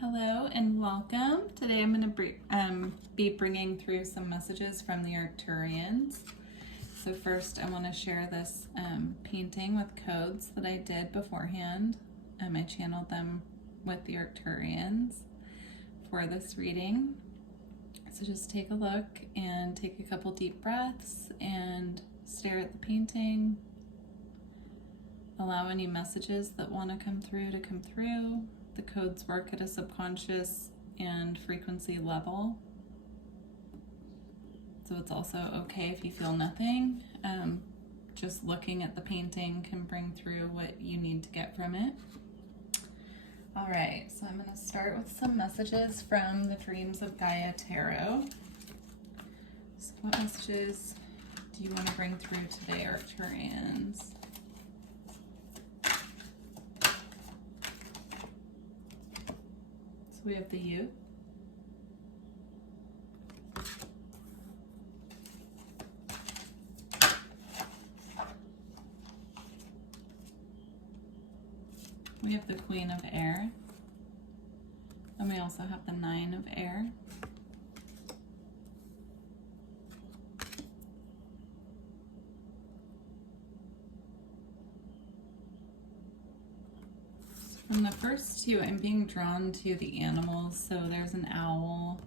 Hello and welcome. Today I'm going to be bringing through some messages from the Arcturians. So first I want to share this painting with codes that I did beforehand. I channeled them with the Arcturians for this reading. So just take a look and take a couple deep breaths and stare at the painting. Allow any messages that want to come through to come through. The codes work at a subconscious and frequency level. So it's also okay if you feel nothing. Just looking at the painting can bring through what you need to get from it. All right, so I'm going to start with some messages from the Dreams of Gaia Tarot. So what messages do you want to bring through today, Arcturians? So we have the youth. We have the Queen of Air. And we also have the Nine of Air. From the first two, I'm being drawn to the animals. So there's an owl,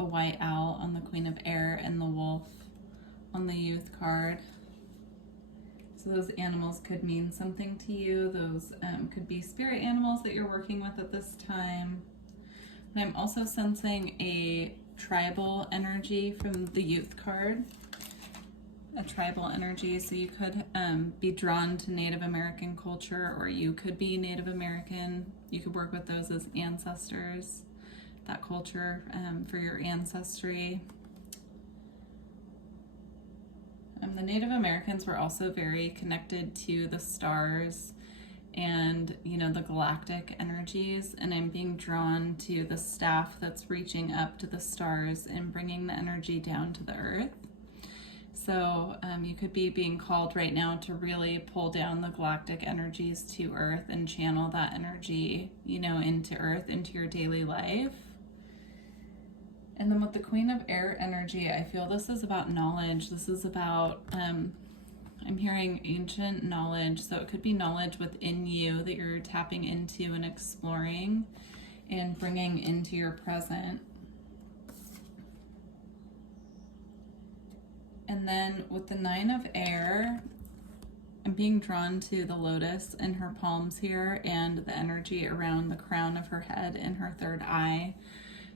a white owl on the Queen of Air, and the wolf on the youth card. So those animals could mean something to you. Those could be spirit animals that you're working with at this time. And I'm also sensing a tribal energy from the youth card. A tribal energy, so you could be drawn to Native American culture, or you could be Native American. You could work with those as ancestors, that culture for your ancestry. The Native Americans were also very connected to the stars and, the galactic energies, and I'm being drawn to the staff that's reaching up to the stars and bringing the energy down to the earth. So you could be being called right now to really pull down the galactic energies to Earth and channel that energy, into Earth, into your daily life. And then with the Queen of Air energy, I feel this is about knowledge. This is about, I'm hearing ancient knowledge. So it could be knowledge within you that you're tapping into and exploring and bringing into your present. And then with the Nine of Air, I'm being drawn to the lotus in her palms here and the energy around the crown of her head and her third eye.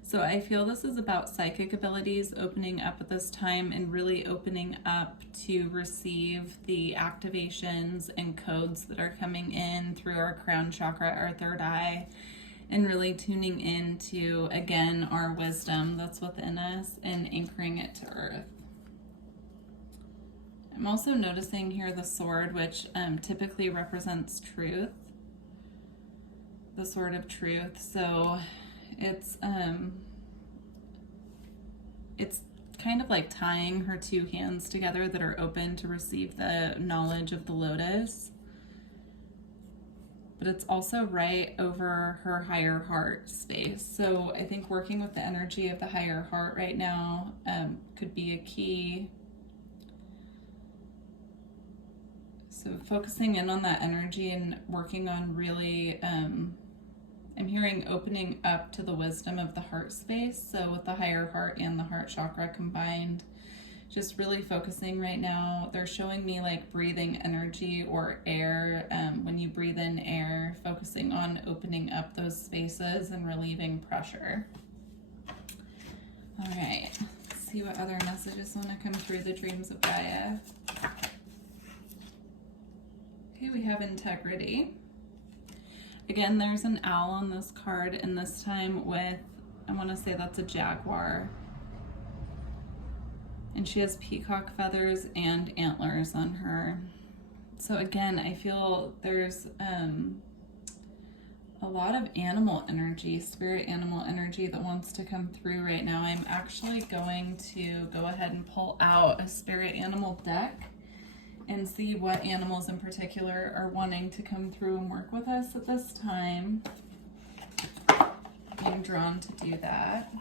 So I feel this is about psychic abilities opening up at this time and really opening up to receive the activations and codes that are coming in through our crown chakra, our third eye, and really tuning into, again, our wisdom that's within us and anchoring it to Earth. I'm also noticing here the sword, which typically represents truth, the sword of truth. So it's kind of like tying her two hands together that are open to receive the knowledge of the lotus. But it's also right over her higher heart space. So I think working with the energy of the higher heart right now could be a key. So focusing in on that energy and working on really, I'm hearing opening up to the wisdom of the heart space. So with the higher heart and the heart chakra combined, just really focusing right now. They're showing me like breathing energy or air. When you breathe in air, focusing on opening up those spaces and relieving pressure. All right, let's see what other messages want to come through the Dreams of Gaia. Okay, we have integrity. Again, there's an owl on this card, and this time with, I want to say that's a jaguar. And she has peacock feathers and antlers on her. So again, I feel there's a lot of animal energy, spirit animal energy that wants to come through right now. I'm actually going to go ahead and pull out a spirit animal deck and see what animals in particular are wanting to come through and work with us at this time. being drawn to do that.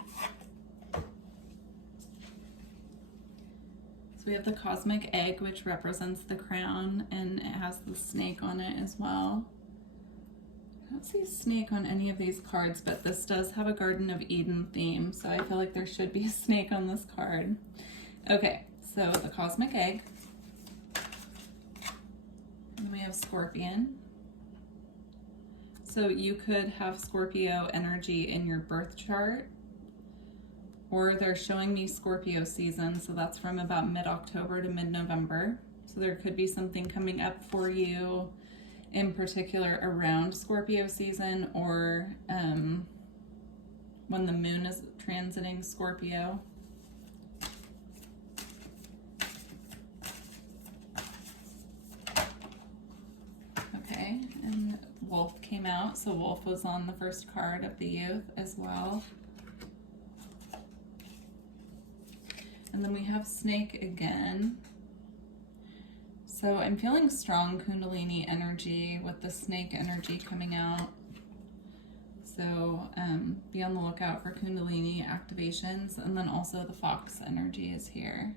So we have the cosmic egg, which represents the crown, and it has the snake on it as well. I don't see a snake on any of these cards, but this does have a Garden of Eden theme, so I feel like there should be a snake on this card. Okay, so the cosmic egg. And then we have Scorpion. So you could have Scorpio energy in your birth chart, or they're showing me Scorpio season, so that's from about mid-October to mid-November. So there could be something coming up for you in particular around Scorpio season, or when the moon is transiting Scorpio. Okay, and Wolf came out, so Wolf was on the first card of the youth as well. And then we have Snake again. So I'm feeling strong Kundalini energy with the snake energy coming out. So be on the lookout for Kundalini activations. And then also the fox energy is here.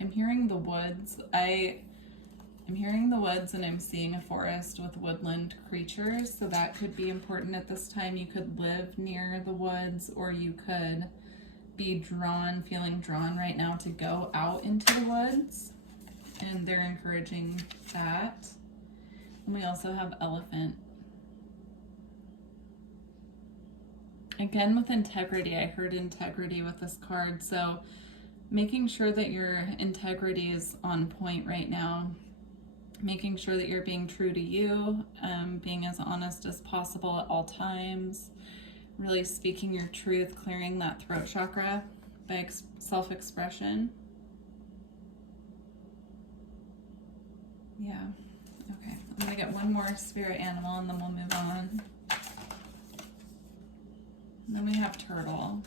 I'm hearing the woods. I'm hearing the woods, and I'm seeing a forest with woodland creatures, so that could be important at this time. You could live near the woods, or you could be drawn, feeling drawn right now to go out into the woods, and they're encouraging that. And we also have elephant. Again, with integrity, I heard integrity with this card, so making sure that your integrity is on point right now. Making sure that you're being true to you, being as honest as possible at all times, really speaking your truth, clearing that throat chakra by self-expression. Yeah, okay. I'm gonna get one more spirit animal and then we'll move on. And then we have turtle.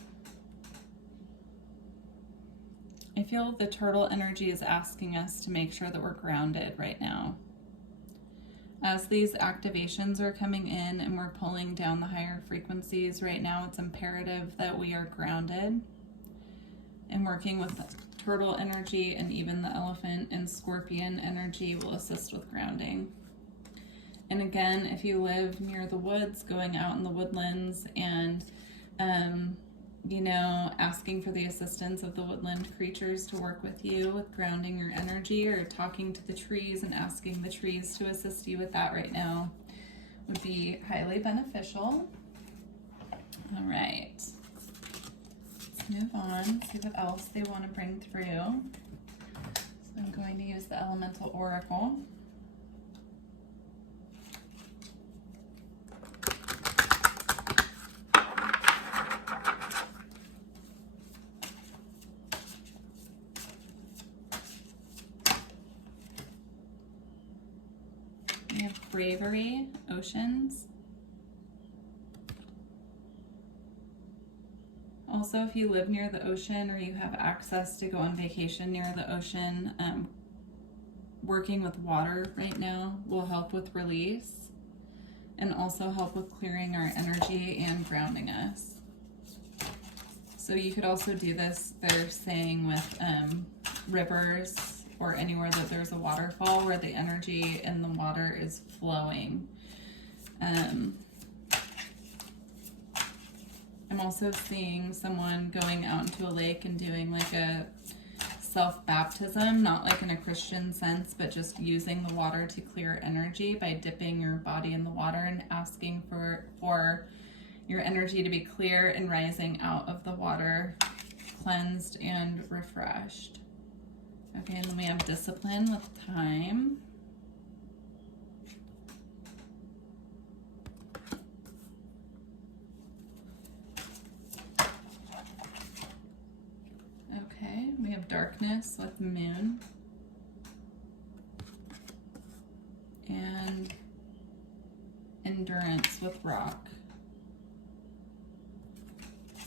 I feel the turtle energy is asking us to make sure that we're grounded right now. As these activations are coming in and we're pulling down the higher frequencies right now, it's imperative that we are grounded. And working with turtle energy and even the elephant and scorpion energy will assist with grounding. And again, if you live near the woods, going out in the woodlands and you know, asking for the assistance of the woodland creatures to work with you with grounding your energy, or talking to the trees and asking the trees to assist you with that right now would be highly beneficial. All right, let's move on, see what else they want to bring through. So I'm going to use the Elemental Oracle. We have Bravery, Oceans. Also, if you live near the ocean or you have access to go on vacation near the ocean, working with water right now will help with release and also help with clearing our energy and grounding us. So you could also do this, they're saying, with rivers, or anywhere that there's a waterfall where the energy in the water is flowing. I'm also seeing someone going out into a lake and doing like a self-baptism, not like in a Christian sense, but just using the water to clear energy by dipping your body in the water and asking for your energy to be clear and rising out of the water, cleansed and refreshed. Okay, and then we have Discipline with Time. Okay, we have Darkness with Moon. And Endurance with Rock.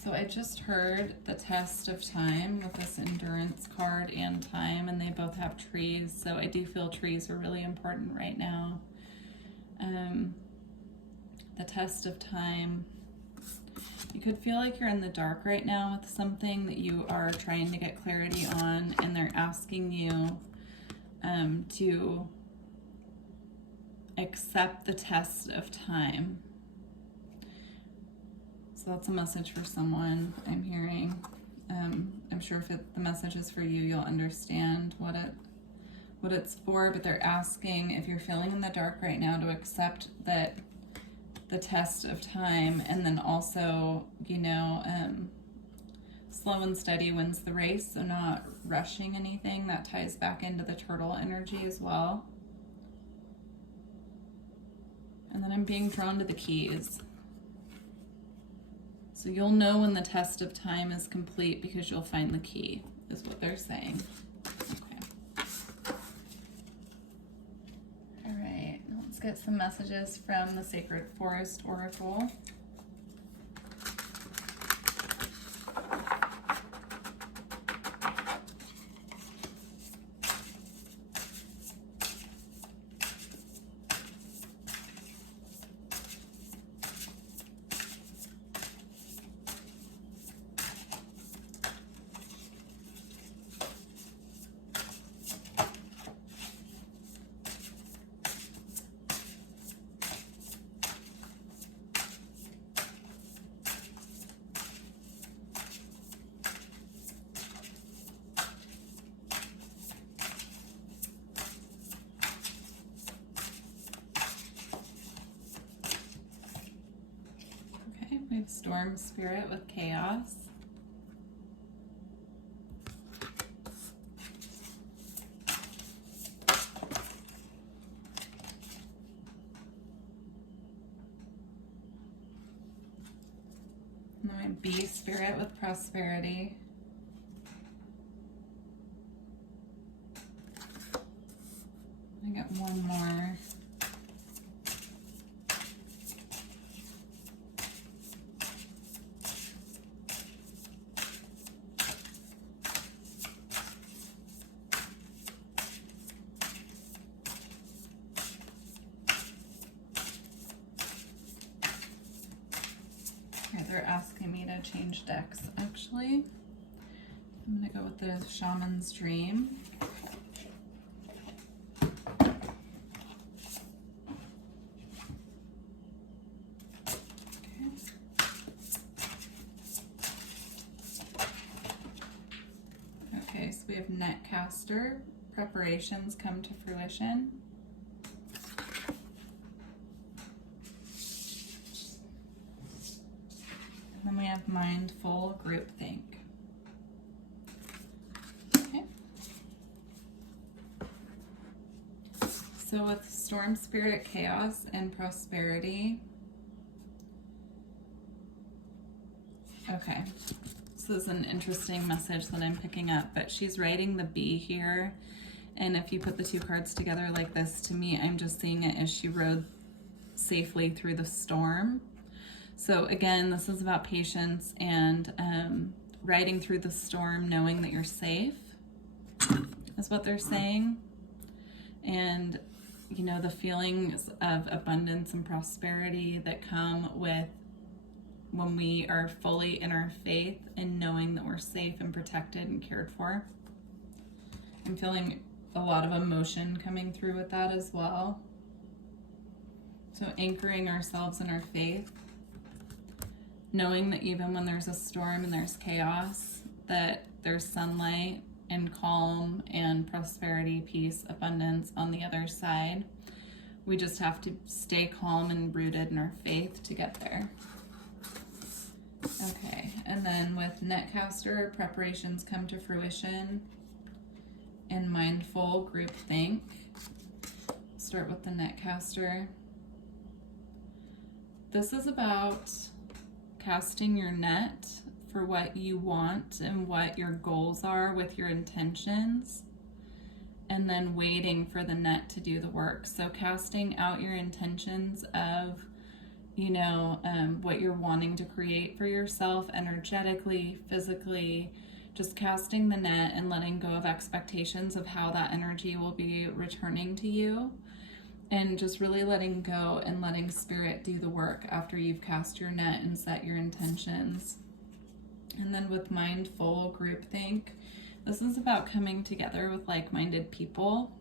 So I just heard the Test of Time with this Endurance card and Time, and they both have trees, so I do feel trees are really important right now. the test of time. You could feel like you're in the dark right now with something that you are trying to get clarity on, and they're asking you to accept the test of time. So that's a message for someone I'm hearing. I'm sure if the message is for you, you'll understand what it's for, but they're asking if you're feeling in the dark right now to accept that the test of time, and then also, slow and steady wins the race, so not rushing anything. That ties back into the turtle energy as well. And then I'm being drawn to the keys. So you'll know when the test of time is complete because you'll find the key, is what they're saying. Okay. All right, let's get some messages from the Sacred Forest Oracle. We have Storm Spirit with Chaos. And then we have Bee Spirit with Prosperity. I got one more. They're asking me to change decks, actually. I'm going to go with the Shaman's Dream. Okay, so we have Netcaster. Preparations come to fruition. Then we have Mindful Groupthink. Okay. So with Storm Spirit, Chaos, and Prosperity. Okay. So this is an interesting message that I'm picking up, but she's writing the bee here. And if you put the two cards together like this, to me, I'm just seeing it as she rode safely through the storm. So again, this is about patience and riding through the storm, knowing that you're safe, is what they're saying. And, the feelings of abundance and prosperity that come with when we are fully in our faith and knowing that we're safe and protected and cared for. I'm feeling a lot of emotion coming through with that as well. So anchoring ourselves in our faith, knowing that even when there's a storm and there's chaos, that there's sunlight and calm and prosperity, peace, abundance on the other side. We just have to stay calm and rooted in our faith to get there. Okay, and then with Netcaster, preparations come to fruition, and Mindful Groupthink. Start with the Netcaster. This is about casting your net for what you want and what your goals are with your intentions, and then waiting for the net to do the work. So casting out your intentions of, what you're wanting to create for yourself energetically, physically, just casting the net and letting go of expectations of how that energy will be returning to you. And just really letting go and letting spirit do the work after you've cast your net and set your intentions. And then with mindful groupthink, this is about coming together with like-minded people,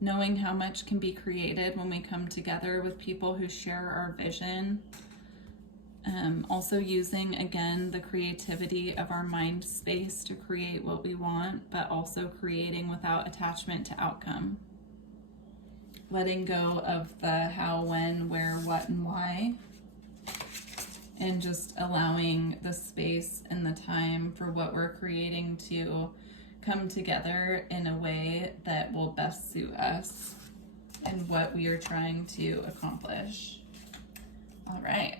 knowing how much can be created when we come together with people who share our vision. Also using, again, the creativity of our mind space to create what we want, but also creating without attachment to outcome. Letting go of the how, when, where, what, and why, and just allowing the space and the time for what we're creating to come together in a way that will best suit us and what we are trying to accomplish. All right,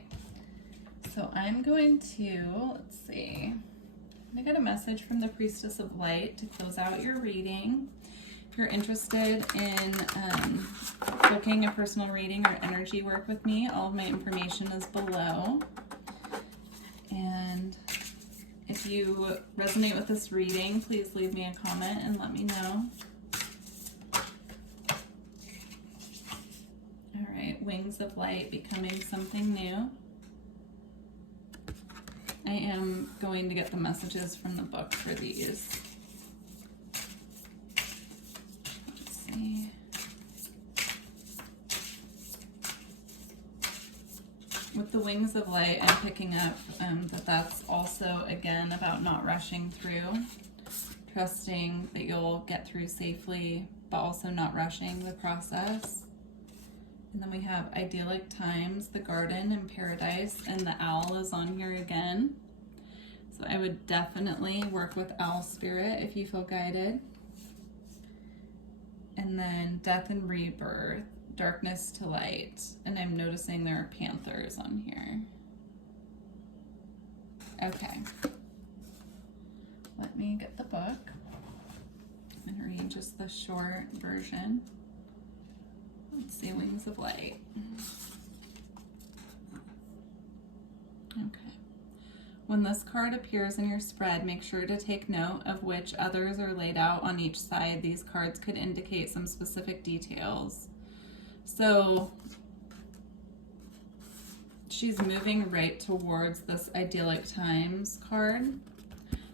so I'm going to, let's see, I got a message from the Priestess of Light to close out your reading. If you're interested in booking a personal reading or energy work with me, all of my information is below. And if you resonate with this reading, please leave me a comment and let me know. All right, Wings of Light, becoming something new. I am going to get the messages from the book for these. With the Wings of Light, I'm picking up that that's also, again, about not rushing through, trusting that you'll get through safely, but also not rushing the process. And then we have Idyllic Times, the Garden and Paradise, and the Owl is on here again. So I would definitely work with Owl Spirit if you feel guided. And then Death and Rebirth, Darkness to Light, and I'm noticing there are panthers on here. Okay, let me get the book. I'm gonna read just the short version. Let's see, Wings of Light. Okay. When this card appears in your spread, make sure to take note of which others are laid out on each side. These cards could indicate some specific details. So she's moving right towards this Idyllic Times card.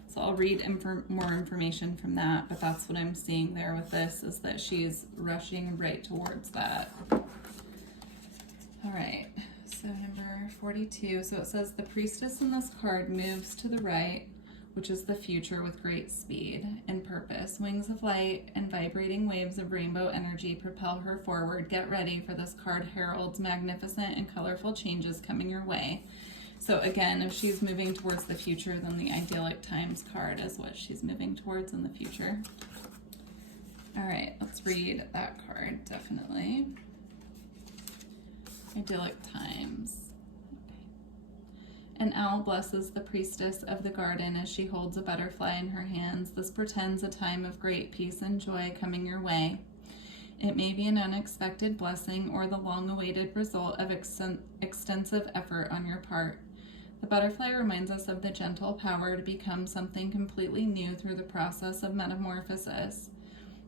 So I'll read more information from that, but that's what I'm seeing there with this, is that she's rushing right towards that. All right, so number 42. So it says the priestess in this card moves to the right, which is the future, with great speed and purpose. Wings of light and vibrating waves of rainbow energy propel her forward. Get ready, for this card heralds magnificent and colorful changes coming your way. So again, if she's moving towards the future, then the Idyllic Times card is what she's moving towards in the future. All right, let's read that card, definitely. Idyllic Times. An owl blesses the priestess of the garden as she holds a butterfly in her hands. This portends a time of great peace and joy coming your way. It may be an unexpected blessing or the long-awaited result of extensive effort on your part. The butterfly reminds us of the gentle power to become something completely new through the process of metamorphosis.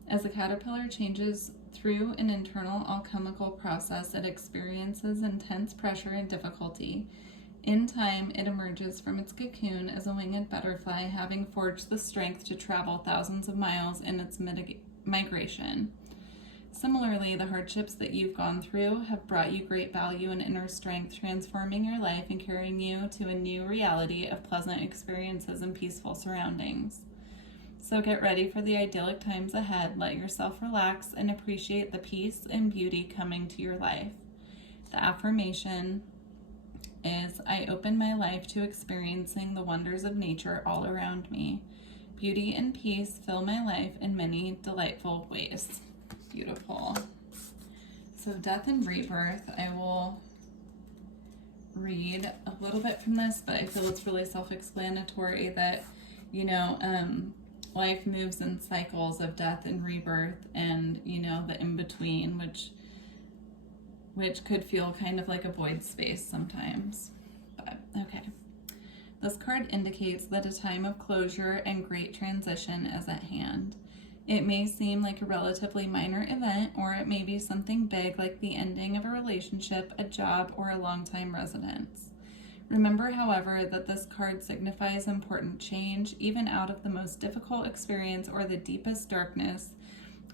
As the caterpillar changes through an internal alchemical process, it experiences intense pressure and difficulty. In time, it emerges from its cocoon as a winged butterfly, having forged the strength to travel thousands of miles in its migration. Similarly, the hardships that you've gone through have brought you great value and inner strength, transforming your life and carrying you to a new reality of pleasant experiences and peaceful surroundings. So get ready for the idyllic times ahead. Let yourself relax and appreciate the peace and beauty coming to your life. The affirmation is, I open my life to experiencing the wonders of nature all around me. Beauty and peace fill my life in many delightful ways. Beautiful. So Death and Rebirth, I will read a little bit from this, but I feel it's really self-explanatory that, you know, life moves in cycles of death and rebirth, and, you know, the in-between, which could feel kind of like a void space sometimes. But okay. This card indicates that a time of closure and great transition is at hand. It may seem like a relatively minor event, or it may be something big like the ending of a relationship, a job, or a long-time residence. Remember, however, that this card signifies important change. Even out of the most difficult experience or the deepest darkness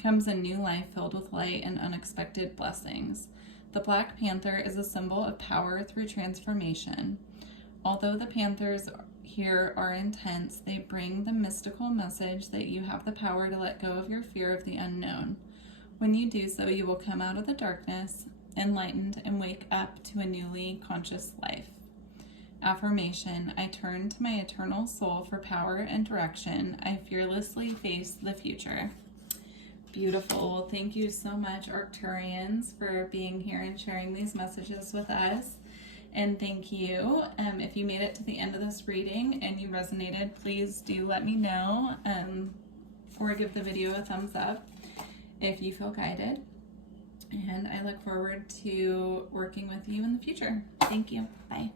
comes a new life filled with light and unexpected blessings. The Black Panther is a symbol of power through transformation. Although the panthers here are intense, they bring the mystical message that you have the power to let go of your fear of the unknown. When you do so, you will come out of the darkness enlightened and wake up to a newly conscious life. Affirmation: I turn to my eternal soul for power and direction. I fearlessly face the future. Beautiful. Well, thank you so much, Arcturians, for being here and sharing these messages with us. And thank you. If you made it to the end of this reading and you resonated, please do let me know, or give the video a thumbs up if you feel guided. And I look forward to working with you in the future. Thank you. Bye.